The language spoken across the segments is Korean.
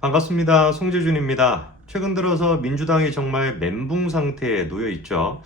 반갑습니다. 송재준입니다. 최근 들어서 민주당이 정말 멘붕 상태에 놓여 있죠.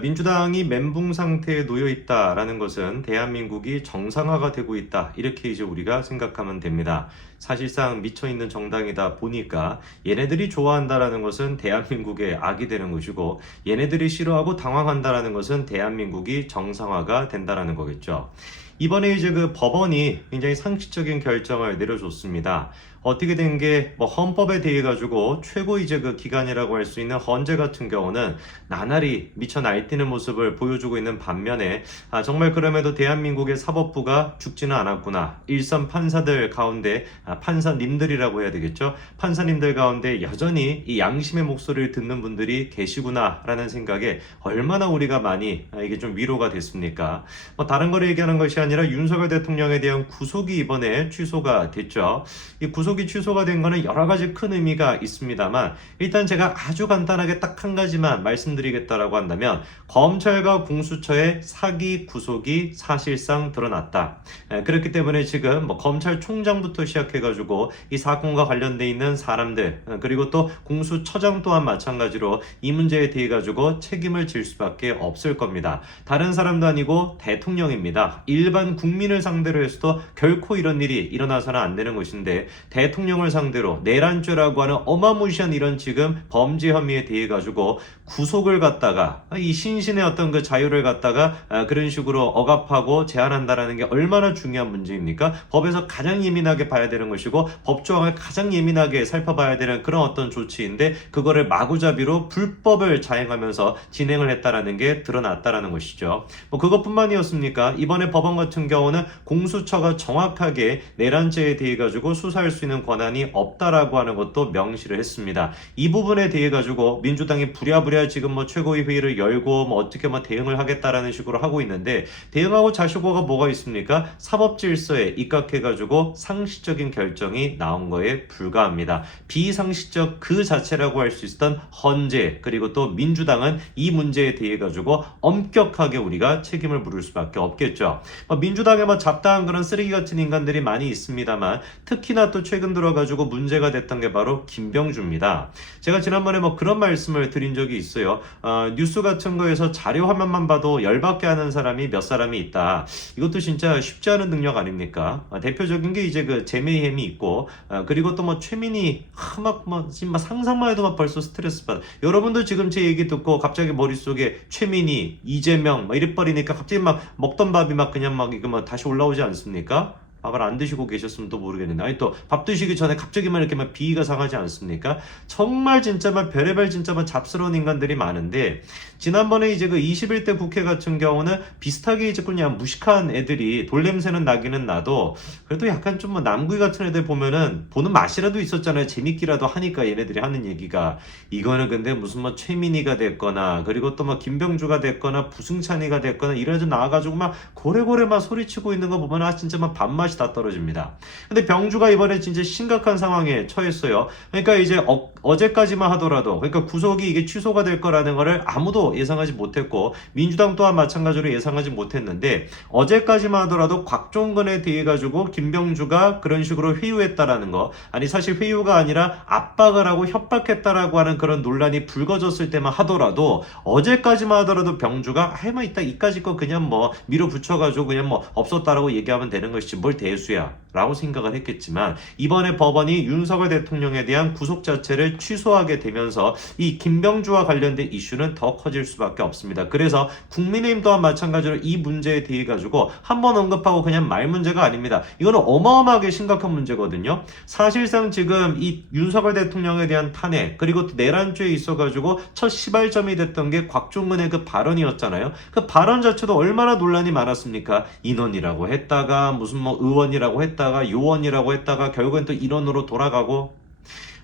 민주당이 멘붕 상태에 놓여 있다라는 것은 대한민국이 정상화가 되고 있다. 이렇게 이제 우리가 생각하면 됩니다. 사실상 미쳐 있는 정당이다 보니까 얘네들이 좋아한다라는 것은 대한민국의 악이 되는 것이고 얘네들이 싫어하고 당황한다라는 것은 대한민국이 정상화가 된다라는 거겠죠. 이번에 이제 그 법원이 굉장히 상식적인 결정을 내려줬습니다. 어떻게 된 게 뭐 헌법에 대해 가지고 최고 이제 그 기관이라고 할 수 있는 헌재 같은 경우는 나날이 미쳐 날뛰는 모습을 보여주고 있는 반면에 정말 그럼에도 대한민국의 사법부가 죽지는 않았구나. 일선 판사들 가운데 판사님들이라고 해야 되겠죠. 판사님들 가운데 여전히 이 양심의 목소리를 듣는 분들이 계시구나라는 생각에 얼마나 우리가 많이 이게 좀 위로가 됐습니까? 뭐 다른 거를 얘기하는 것이 아니라 윤석열 대통령에 대한 구속이 이번에 취소가 됐죠. 이 구속이 취소가 된 거는 여러 가지 큰 의미가 있습니다만 일단 제가 아주 간단하게 딱 한 가지만 말씀드리겠다라고 한다면 검찰과 공수처의 사기 구속이 사실상 드러났다. 그렇기 때문에 지금 뭐 검찰총장부터 시작해가지고 이 사건과 관련돼 있는 사람들 그리고 또 공수처장 또한 마찬가지로 이 문제에 대해 가지고 책임을 질 수밖에 없을 겁니다. 다른 사람도 아니고 대통령입니다. 일반 국민을 상대로 해서도 결코 이런 일이 일어나서는 안 되는 것인데 대통령을 상대로 내란죄라고 하는 어마무시한 이런 지금 범죄 혐의에 대해 가지고 구속을 갖다가 이 신신의 어떤 그 자유를 갖다가 그런 식으로 억압하고 제한한다라는 게 얼마나 중요한 문제입니까? 법에서 가장 예민하게 봐야 되는 것이고 법조항을 가장 예민하게 살펴봐야 되는 그런 어떤 조치인데 그거를 마구잡이로 불법을 자행하면서 진행을 했다라는 게 드러났다라는 것이죠. 뭐 그것뿐만이었습니까? 이번에 법원 같은 경우는 공수처가 정확하게 내란죄에 대해 가지고 수사할 수 있는 권한이 없다라고 하는 것도 명시를 했습니다. 이 부분에 대해 가지고 민주당이 부랴부랴 지금 뭐 최고위 회의를 열고 뭐 어떻게 뭐 대응을 하겠다라는 식으로 하고 있는데 대응하고 자시고가 뭐가 있습니까? 사법질서에 입각해가지고 상식적인 결정이 나온 거에 불과합니다. 비상식적 그 자체라고 할 수 있었던 헌재 그리고 또 민주당은 이 문제에 대해 가지고 엄격하게 우리가 책임을 물을 수밖에 없겠죠. 민주당에 뭐 잡다한 그런 쓰레기 같은 인간들이 많이 있습니다만 특히나 또 최근 들어가지고 문제가 됐던 게 바로 김병주입니다. 제가 지난번에 뭐 그런 말씀을 드린 적이 있어요. 뉴스 같은 거에서 자료 화면만 봐도 열받게 하는 사람이 몇 사람이 있다. 이것도 진짜 쉽지 않은 능력 아닙니까? 대표적인 게 이제 그 제메이햄이 있고 그리고 또 뭐 최민희 지금 막 상상만 해도 막 벌써 스트레스 받아. 여러분들 지금 제 얘기 듣고 갑자기 머릿속에 최민희, 이재명 막 이래 버리니까 갑자기 막 먹던 밥이 막 그냥 막 이거 막 다시 올라오지 않습니까? 밥을 안 드시고 계셨으면 또 모르겠는데 아니 또 밥 드시기 전에 갑자기만 이렇게 막 비위가 상하지 않습니까? 정말 진짜 막 별의별 진짜 막 잡스러운 인간들이 많은데 지난번에 이제 그 21대 국회 같은 경우는 비슷하게 이제 그냥 무식한 애들이 돌냄새는 나기는 나도 그래도 약간 좀 뭐 남구이 같은 애들 보면은 보는 맛이라도 있었잖아요. 재밌기라도 하니까 얘네들이 하는 얘기가 이거는 근데 무슨 뭐 최민희가 됐거나 그리고 또 뭐 김병주가 됐거나 부승찬이가 됐거나 이래서 나와가지고 막 고래고래 막 소리치고 있는 거 보면 진짜 막 밥맛이 다 떨어집니다. 근데 병주가 이번에 진짜 심각한 상황에 처했어요. 그러니까 이제 어제까지만 하더라도 그러니까 구속이 이게 취소가 될 거라는 거를 아무도 예상하지 못했고 민주당 또한 마찬가지로 예상하지 못했는데 어제까지만 하더라도 곽종근에 대해 가지고 김병주가 그런 식으로 회유했다라는 거 아니 사실 회유가 아니라 압박을 하고 협박했다라고 하는 그런 논란이 불거졌을 때만 하더라도 어제까지만 하더라도 병주가 뭐 이따 이까짓 거 그냥 뭐 밀어붙여가지고 그냥 뭐 없었다라고 얘기하면 되는 것이지 뭘 대수야 라고 생각을 했겠지만 이번에 법원이 윤석열 대통령에 대한 구속 자체를 취소하게 되면서 이 김병주와 관련된 이슈는 더 커질 수밖에 없습니다. 그래서 국민의힘 또한 마찬가지로 이 문제에 대해 가지고 한번 언급하고 그냥 말 문제가 아닙니다. 이거는 어마어마하게 심각한 문제거든요. 사실상 지금 이 윤석열 대통령에 대한 탄핵 그리고 또 내란죄에 있어가지고 첫 시발점이 됐던 게 곽종근의 그 발언이었잖아요. 그 발언 자체도 얼마나 논란이 많았습니까? 인원이라고 했다가 무슨 뭐 의원이라고 했다가 요원이라고 했다가 결국엔 또 인원으로 돌아가고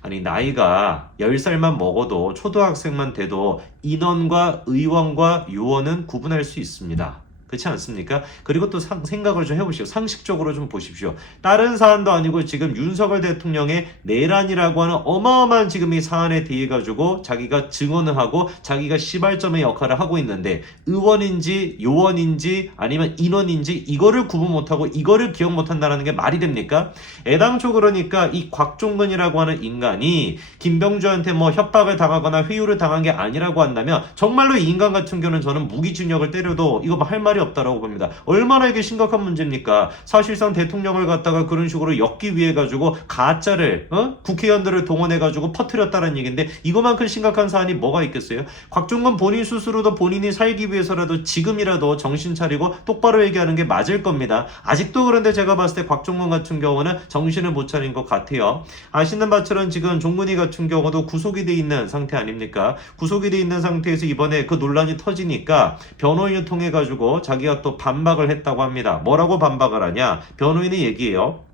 아니 나이가 10살만 먹어도 초등학생만 돼도 인원과 의원과 요원은 구분할 수 있습니다. 그렇지 않습니까? 그리고 또 생각을 좀 해보시오. 상식적으로 좀 보십시오. 다른 사안도 아니고 지금 윤석열 대통령의 내란이라고 하는 어마어마한 지금 이 사안에 대해 가지고 자기가 증언을 하고 자기가 시발점의 역할을 하고 있는데 의원인지 요원인지 아니면 인원인지 이거를 구분 못하고 이거를 기억 못한다는 게 말이 됩니까? 애당초 그러니까 이 곽종근이라고 하는 인간이 김병주한테 뭐 협박을 당하거나 회유를 당한 게 아니라고 한다면 정말로 이 인간 같은 경우는 저는 무기징역을 때려도 이거 할 말이 없다라고 봅니다. 얼마나 이게 심각한 문제입니까? 사실상 대통령을 갖다가 그런 식으로 엮기 위해 가지고 가짜를 국회의원들을 동원해 가지고 퍼뜨렸다는 얘기인데 이거만큼 심각한 사안이 뭐가 있겠어요? 곽종근 본인 스스로도 본인이 살기 위해서라도 지금이라도 정신 차리고 똑바로 얘기하는 게 맞을 겁니다. 아직도 그런데 제가 봤을 때 곽종근 같은 경우는 정신을 못 차린 것 같아요. 아시는 바처럼 지금 종근이 같은 경우도 구속이 돼 있는 상태 아닙니까? 구속이 돼 있는 상태에서 이번에 그 논란이 터지니까 변호인을 통해 가지고 자기가 또 반박을 했다고 합니다. 뭐라고 반박을 하냐? 변호인이 얘기해요.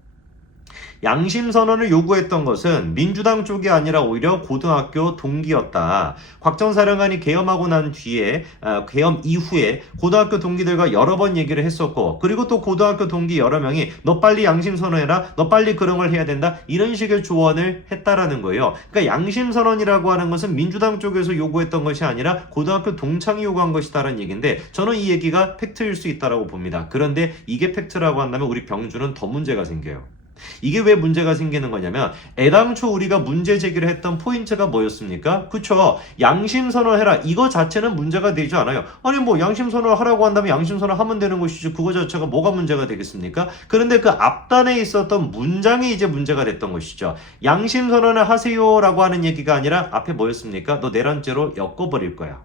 양심선언을 요구했던 것은 민주당 쪽이 아니라 오히려 고등학교 동기였다. 곽 전 사령관이 계엄하고 난 뒤에 계엄 이후에 고등학교 동기들과 여러 번 얘기를 했었고 그리고 또 고등학교 동기 여러 명이 너 빨리 양심선언해라. 너 빨리 그런 걸 해야 된다. 이런 식의 조언을 했다라는 거예요. 그러니까 양심선언이라고 하는 것은 민주당 쪽에서 요구했던 것이 아니라 고등학교 동창이 요구한 것이다라는 얘기인데 저는 이 얘기가 팩트일 수 있다라고 봅니다. 그런데 이게 팩트라고 한다면 우리 병주는 더 문제가 생겨요. 이게 왜 문제가 생기는 거냐면 애당초 우리가 문제 제기를 했던 포인트가 뭐였습니까? 그쵸? 양심선언해라. 이거 자체는 문제가 되지 않아요. 아니 뭐 양심선언을 하라고 한다면 양심선언 하면 되는 것이지 그거 자체가 뭐가 문제가 되겠습니까? 그런데 그 앞단에 있었던 문장이 이제 문제가 됐던 것이죠. 양심선언을 하세요라고 하는 얘기가 아니라 앞에 뭐였습니까? 너 내란죄로 엮어버릴 거야.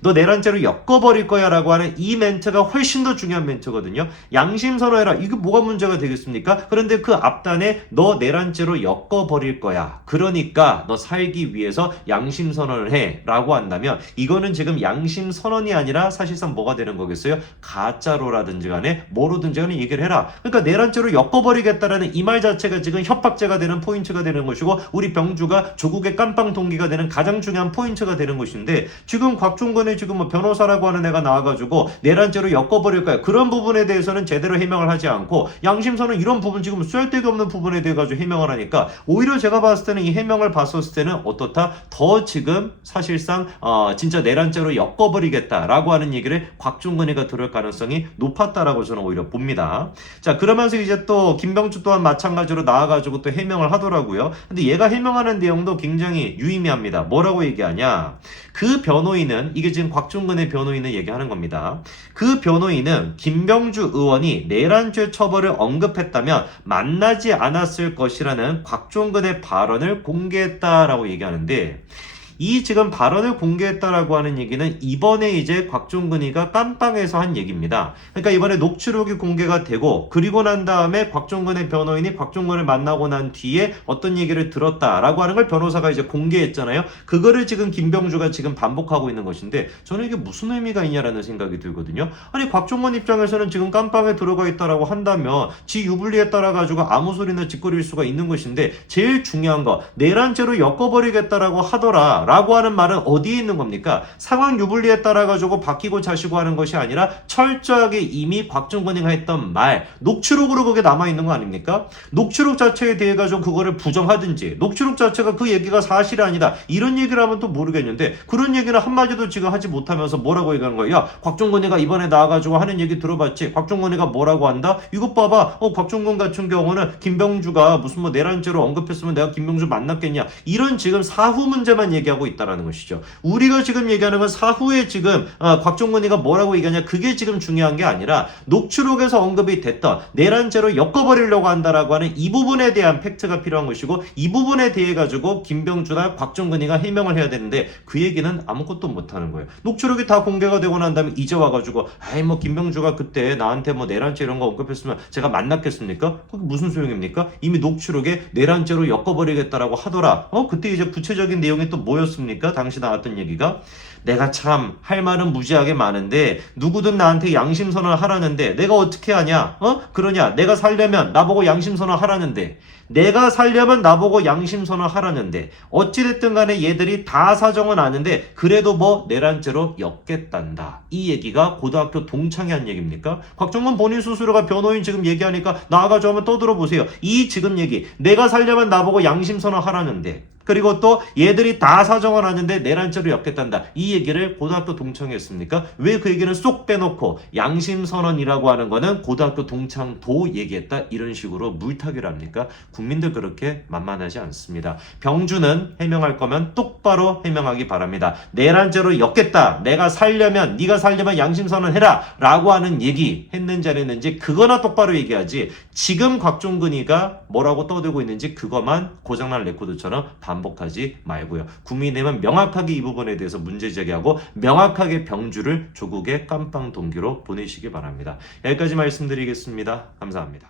너 내란죄로 엮어버릴 거야 라고 하는 이 멘트가 훨씬 더 중요한 멘트거든요. 양심선언해라. 이게 뭐가 문제가 되겠습니까? 그런데 그 앞단에 너 내란죄로 엮어버릴 거야. 그러니까 너 살기 위해서 양심선언을 해 라고 한다면 이거는 지금 양심선언이 아니라 사실상 뭐가 되는 거겠어요? 가짜로라든지 간에 뭐로든지 간에 얘기를 해라. 그러니까 내란죄로 엮어버리겠다라는 이 말 자체가 지금 협박죄가 되는 포인트가 되는 것이고 우리 병주가 조국의 깜빵 동기가 되는 가장 중요한 포인트가 되는 것인데 지금 곽종근의 지금 뭐 변호사라고 하는 애가 나와가지고 내란죄로 엮어버릴 거야. 그런 부분에 대해서는 제대로 해명을 하지 않고 양심선은 이런 부분 지금 쓸데기 없는 부분에 대해 가지고 해명을 하니까 오히려 제가 봤을 때는 이 해명을 봤었을 때는 어떻다? 더 지금 사실상 진짜 내란죄로 엮어버리겠다라고 하는 얘기를 곽종근이가 들을 가능성이 높았다라고 저는 오히려 봅니다. 자 그러면서 이제 또 김병주 또한 마찬가지로 나와가지고 또 해명을 하더라고요. 근데 얘가 해명하는 내용도 굉장히 유의미합니다. 뭐라고 얘기하냐? 그 변호인은 이게 지금 곽종근의 변호인을 얘기하는 겁니다. 그 변호인은 김병주 의원이 내란죄 처벌을 언급했다면 만나지 않았을 것이라는 곽종근의 발언을 공개했다라고 얘기하는데 이 지금 발언을 공개했다라고 하는 얘기는 이번에 이제 곽종근이가 깜빵에서 한 얘기입니다. 그러니까 이번에 녹취록이 공개가 되고 그리고 난 다음에 곽종근의 변호인이 곽종근을 만나고 난 뒤에 어떤 얘기를 들었다라고 하는 걸 변호사가 이제 공개했잖아요. 그거를 지금 김병주가 지금 반복하고 있는 것인데 저는 이게 무슨 의미가 있냐라는 생각이 들거든요. 아니 곽종근 입장에서는 지금 깜빵에 들어가 있다라고 한다면 지 유불리에 따라 가지고 아무 소리나 짓거릴 수가 있는 것인데 제일 중요한 거 내란죄로 엮어버리겠다라고 하더라 라고 하는 말은 어디에 있는 겁니까? 상황 유불리에 따라 가지고 바뀌고 자시고 하는 것이 아니라 철저하게 이미 곽종근이가 했던 말 녹취록으로 그게 남아있는 거 아닙니까? 녹취록 자체에 대해 가지고 그거를 부정하든지 녹취록 자체가 그 얘기가 사실이 아니다 이런 얘기를 하면 또 모르겠는데 그런 얘기는 한마디도 지금 하지 못하면서 뭐라고 얘기하는 거야? 야 곽종근이가 이번에 나와가지고 하는 얘기 들어봤지? 곽종근이가 뭐라고 한다? 이것 봐봐 곽종근 같은 경우는 김병주가 무슨 뭐 내란죄로 언급했으면 내가 김병주 만났겠냐 이런 지금 사후 문제만 얘기하고 있다라는 것이죠. 우리가 지금 얘기하는 건 사후에 지금 곽종근이가 뭐라고 얘기하냐 그게 지금 중요한 게 아니라 녹취록에서 언급이 됐던 내란죄로 엮어버리려고 한다라고 하는 이 부분에 대한 팩트가 필요한 것이고 이 부분에 대해 가지고 김병주나 곽종근이가 해명을 해야 되는데 그 얘기는 아무것도 못하는 거예요. 녹취록이 다 공개가 되고 난 다음에 이제 와가지고 아이 뭐 김병주가 그때 나한테 뭐 내란죄 이런 거 언급했으면 제가 만났겠습니까? 그게 무슨 소용입니까? 이미 녹취록에 내란죄로 엮어버리겠다라고 하더라. 그때 이제 구체적인 내용이 또 뭐였습니까? 당시 나왔던 얘기가 내가 참 할 말은 무지하게 많은데 누구든 나한테 양심선언을 하라는데 내가 어떻게 하냐? 그러냐? 내가 살려면 나보고 양심선언 하라는데 내가 살려면 나보고 양심선언 하라는데 어찌됐든 간에 얘들이 다 사정은 아는데 그래도 뭐 내란죄로 엮겠단다. 이 얘기가 고등학교 동창이 한 얘기입니까? 곽정문 본인 스스로가 변호인 지금 얘기하니까 나와가지고 한번 떠들어보세요. 이 지금 얘기 내가 살려면 나보고 양심선언 하라는데 그리고 또 얘들이 다 사정을 하는데 내란죄로 엮겠단다. 이 얘기를 고등학교 동창이 했습니까? 왜 그 얘기는 쏙 빼놓고 양심선언이라고 하는 거는 고등학교 동창도 얘기했다. 이런 식으로 물타기를 합니까? 국민들 그렇게 만만하지 않습니다. 병주는 해명할 거면 똑바로 해명하기 바랍니다. 내란죄로 엮겠다. 내가 살려면 네가 살려면 양심선언 해라. 라고 하는 얘기 했는지 안 했는지 그거나 똑바로 얘기하지. 지금 곽종근이가 뭐라고 떠들고 있는지 그것만 고장난 레코드처럼 반복하지 말고요. 국민의힘은 명확하게 이 부분에 대해서 문제 제기하고 명확하게 병주를 조국의 깜빵 동기로 보내시기 바랍니다. 여기까지 말씀드리겠습니다. 감사합니다.